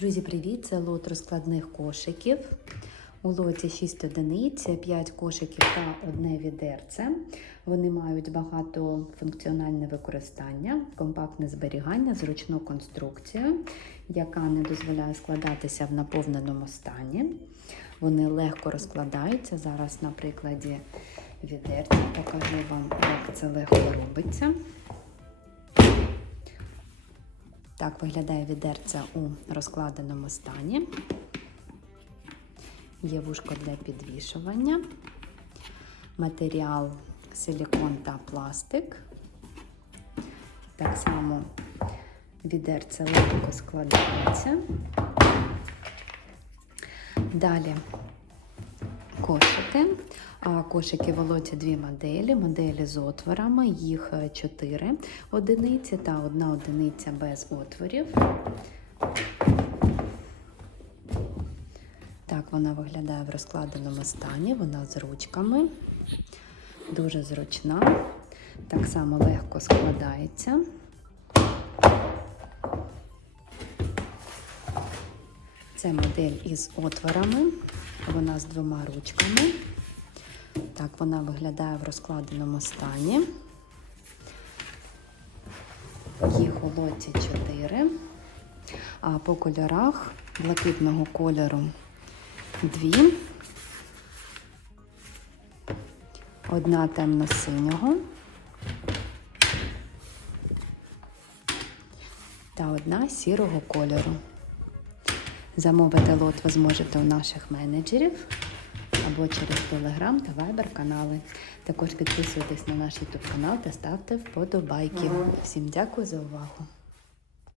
Друзі, привіт! Це лот розкладних кошиків. У лоті 6 одиниць, 5 кошиків та одне відерце. Вони мають багатофункціональне використання, компактне зберігання, зручну конструкцію, яка не дозволяє складатися в наповненому стані. Вони легко розкладаються. Зараз на прикладі відерця покажу вам, як це легко робиться. Так виглядає відерце у розкладеному стані. Є вушко для підвішування, матеріал силікон та пластик. Так само відерце легко складається. Далі кошики. Кошики волоті дві моделі, моделі з отворами, їх е, чотири одиниці та одна одиниця без отворів. Так вона виглядає в розкладеному стані, вона з ручками, дуже зручна, так само легко складається. Це модель із отворами, вона з двома ручками. Так вона виглядає в розкладеному стані. Їх у лоті 4. А по кольорах блакитного кольору дві. Одна темно-синього. Та одна сірого кольору. Замовити лот ви зможете у наших менеджерів або через Telegram та Viber канали. Також підписуйтесь на наш YouTube канал та ставте вподобайки. Всім дякую за увагу!